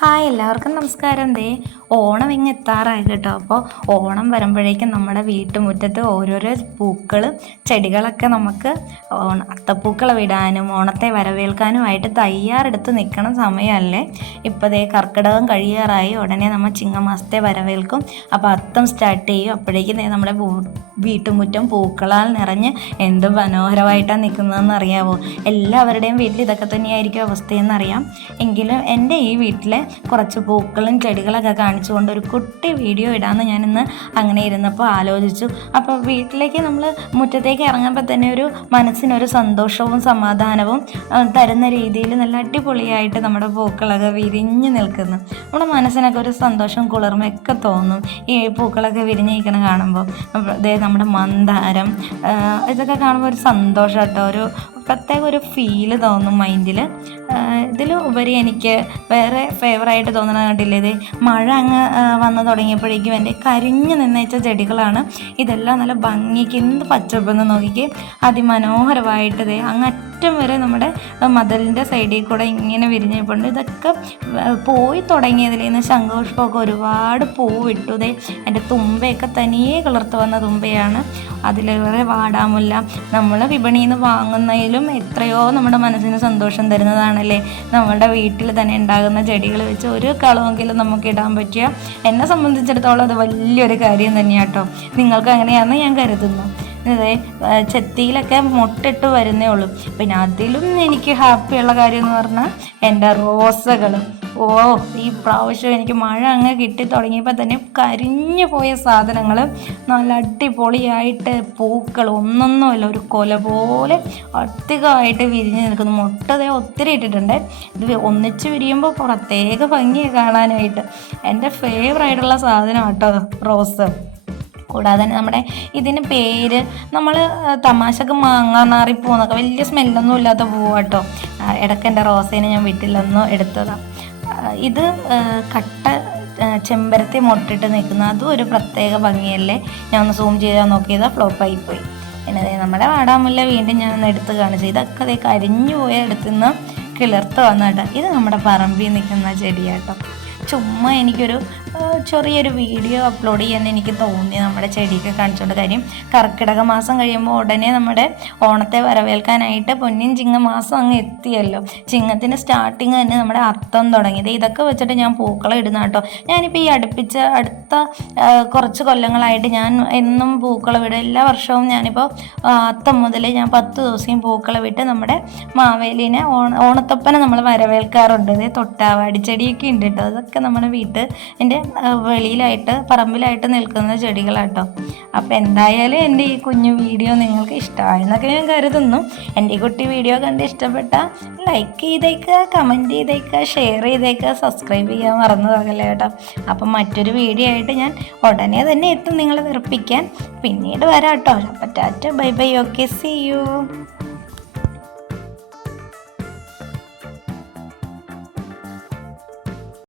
Hi എല്ലാവർക്കും നമസ്കാരം. ഓണം ഇങ്ങ് എത്താറായി കേട്ടോ. അപ്പോൾ ഓണം വരുമ്പോഴേക്കും നമ്മുടെ വീട്ടുമുറ്റത്ത് ഓരോരോ പൂക്കൾ ചെടികളൊക്കെ നമുക്ക് അത്തപ്പൂക്കൾ വിടാനും ഓണത്തെ വരവേൽക്കാനുമായിട്ട് തയ്യാറെടുത്ത് നിൽക്കണ സമയമല്ലേ. ഇപ്പോൾ കർക്കിടകം കഴിയാറായി. ഉടനെ നമ്മൾ ചിങ്ങമാസത്തെ വരവേൽക്കും. അപ്പോൾ അത്തം സ്റ്റാർട്ട് ചെയ്യും. അപ്പോഴേക്കും നമ്മുടെ വീട്ടുമുറ്റം പൂക്കളാൽ നിറഞ്ഞ് എന്ത് മനോഹരമായിട്ടാണ് നിൽക്കുന്നതെന്ന് അറിയാമോ? എല്ലാവരുടെയും വീട്ടിൽ ഇതൊക്കെ തന്നെയായിരിക്കും അവസ്ഥയെന്നറിയാം. എങ്കിലും എൻ്റെ ഈ വീട്ടിലെ കുറച്ച് പൂക്കളും ചെടികളൊക്കെ കാണിച്ചുകൊണ്ട് ഒരു കുട്ടി വീഡിയോ ഇടാമെന്ന് ഞാനിന്ന് അങ്ങനെ ഇരുന്നപ്പോൾ ആലോചിച്ചു. അപ്പോൾ വീട്ടിലേക്ക് നമ്മൾ മുറ്റത്തേക്ക് ഇറങ്ങുമ്പോൾ തന്നെ ഒരു മനസ്സിനൊരു സന്തോഷവും സമാധാനവും തരുന്ന രീതിയിൽ നല്ല അടിപൊളിയായിട്ട് നമ്മുടെ പൂക്കളൊക്കെ വിരിഞ്ഞ് നിൽക്കുന്നു. നമ്മുടെ മനസ്സിനൊക്കെ ഒരു സന്തോഷവും കുളിർമയൊക്കെ തോന്നും ഈ പൂക്കളൊക്കെ വിരിഞ്ഞിരിക്കണം കാണുമ്പോൾ. നമ്മുടെ മന്ദാരം ഇതൊക്കെ കാണുമ്പോൾ ഒരു സന്തോഷം കേട്ടോ, ഒരു പ്രത്യേക ഒരു ഫീല് തോന്നും മൈൻഡിൽ. ഇതിലുപരി എനിക്ക് വേറെ ഫേവറായിട്ട് തോന്നുന്നത് കണ്ടില്ലേ, മഴ അങ്ങ് വന്നു തുടങ്ങിയപ്പോഴേക്കും എൻ്റെ കരിഞ്ഞു നിന്നേച്ച ചെടികളാണ്. ഇതെല്ലാം നല്ല ഭംഗിക്ക് എന്ത് പച്ചപ്പെന്ന് നോക്കിക്ക് അതിമനോഹരമായിട്ട് അങ്ങറ്റം വരെ നമ്മുടെ മതിലിൻ്റെ സൈഡിൽ കൂടെ ഇങ്ങനെ വിരിഞ്ഞപ്പോണ്ട്. ഇതൊക്കെ പോയി തുടങ്ങിയതിൽ നിന്ന് ശംഖുപുഷ്പമൊക്കെ ഒരുപാട് പൂവിട്ടു. എൻ്റെ തുമ്പയൊക്കെ തനിയെ കിളിർത്ത് വന്ന തുമ്പയാണ്. അതിലേറെ വാടാമുല്ല നമ്മൾ വിപണിയിൽ നിന്ന് വാങ്ങുന്നതിലും എത്രയോ നമ്മുടെ മനസ്സിന് സന്തോഷം തരുന്നതാണല്ലേ നമ്മളുടെ വീട്ടിൽ തന്നെ ഉണ്ടാകുന്ന ചെടികൾ വെച്ച് ഒരു കളമെങ്കിലും നമുക്ക് ഇടാൻ പറ്റിയ. എന്നെ സംബന്ധിച്ചിടത്തോളം അത് വലിയൊരു കാര്യം തന്നെയാണ് കേട്ടോ. നിങ്ങൾക്ക് അങ്ങനെയാണെന്ന് ഞാൻ കരുതുന്നു. ചെത്തിയിലൊക്കെ മുട്ടിട്ട് വരുന്നേ ഉള്ളൂ. പിന്നെ അതിലും എനിക്ക് ഹാപ്പിയുള്ള കാര്യം എന്ന് പറഞ്ഞാൽ എൻ്റെ റോസകൾ. ഈ പ്രാവശ്യം എനിക്ക് മഴ അങ്ങ് കിട്ടി തുടങ്ങിയപ്പോൾ തന്നെ കരിഞ്ഞു പോയ സാധനങ്ങൾ നല്ല അടിപൊളിയായിട്ട് പൂക്കൾ ഒന്നൊന്നുമില്ല, ഒരു കൊല പോലെ അധികമായിട്ട് വിരിഞ്ഞ് നിൽക്കുന്നു. ഒത്തിരി ഇട്ടിട്ടുണ്ട്. ഇത് ഒന്നിച്ച് വിരിയുമ്പോൾ പ്രത്യേക ഭംഗിയാണ് കാണാനായിട്ട്. എൻ്റെ ഫേവറായിട്ടുള്ള സാധനം കേട്ടോ റോസ്. കൂടാതെ നമ്മുടെ ഇതിന് പേര് നമ്മൾ തമാശക്ക് മാങ്ങാനാറിപ്പൂ എന്നൊക്കെ, വലിയ സ്മെല്ലൊന്നും ഇല്ലാത്ത പൂവ് കേട്ടോ. ഇടയ്ക്ക് എൻ്റെ റോസേനെ ഞാൻ വീട്ടിലൊന്നും എടുത്തതാണ്. ഇത് കട്ട ചെമ്പരത്തി മുട്ടിട്ട് നിൽക്കുന്ന അതും ഒരു പ്രത്യേക ഭംഗിയല്ലേ. ഞാൻ ഒന്ന് സൂം ചെയ്താൽ നോക്കിയതാണ്, ഫ്ലോപ്പായിപ്പോയി. പിന്നെ നമ്മുടെ വാടാമുല്ല വീണ്ടും ഞാനൊന്ന് എടുത്ത് കാണിച്ചു. ഇതൊക്കെ കരിഞ്ഞു പോയ എടുത്തുനിന്ന് കിളിർത്ത് വന്നിട്ട് ഇത് നമ്മുടെ പറമ്പിൽ നിൽക്കുന്ന ചെടിയാട്ടോ. ചുമ്മാ എനിക്കൊരു ചെറിയൊരു വീഡിയോ അപ്ലോഡ് ചെയ്യാൻ എനിക്ക് തോന്നി നമ്മുടെ ചെടിയൊക്കെ കാണിച്ചുകൊണ്ട്. കാര്യം കർക്കിടക മാസം കഴിയുമ്പോൾ ഉടനെ നമ്മുടെ ഓണത്തെ വരവേൽക്കാനായിട്ട് പൊന്നിൻ ചിങ്ങമാസം അങ്ങ് എത്തിയല്ലോ. ചിങ്ങത്തിൻ്റെ സ്റ്റാർട്ടിങ് തന്നെ നമ്മുടെ അത്തം തുടങ്ങിയത്. ഇതൊക്കെ വെച്ചിട്ട് ഞാൻ പൂക്കളം ഇടുന്ന കേട്ടോ. ഞാനിപ്പോൾ ഈ അടുത്ത കുറച്ച് കൊല്ലങ്ങളായിട്ട് ഞാൻ എന്നും പൂക്കളം ഇടും. എല്ലാ വർഷവും ഞാനിപ്പോൾ അത്തം മുതൽ ഞാൻ 10 ദിവസം പൂക്കളം ഇട്ട് നമ്മുടെ മാവേലിനെ ഓണത്തപ്പനെ നമ്മൾ വരവേൽക്കാറുണ്ട്. തൊട്ടാവാടി ചെടിയൊക്കെ ഉണ്ട് കേട്ടോ. അതൊക്കെ നമ്മുടെ എൻ്റെ വെളിയിലായിട്ട് പറമ്പിലായിട്ട് നിൽക്കുന്ന ചെടികളാട്ടോ. അപ്പോൾ എന്തായാലും എൻ്റെ ഈ കുഞ്ഞു വീഡിയോ നിങ്ങൾക്ക് ഇഷ്ടമായെന്നൊക്കെ ഞാൻ കരുതുന്നു. എൻ്റെ ഈ കുട്ടി വീഡിയോ കണ്ട് ഇഷ്ടപ്പെട്ടാൽ ലൈക്ക് ചെയ്തേക്കുക, കമൻറ്റ് ചെയ്തേക്കുക, ഷെയർ ചെയ്തേക്കുക, സബ്സ്ക്രൈബ് ചെയ്യാൻ മറന്നു പോകല്ലേ കേട്ടോ. അപ്പം മറ്റൊരു വീഡിയോ ആയിട്ട് ഞാൻ ഉടനെ തന്നെ എത്തും നിങ്ങളെ വെറുപ്പിക്കാൻ. പിന്നീട് വരാം കേട്ടോ. അപ്പോൾ tata bye bye, okay, see U.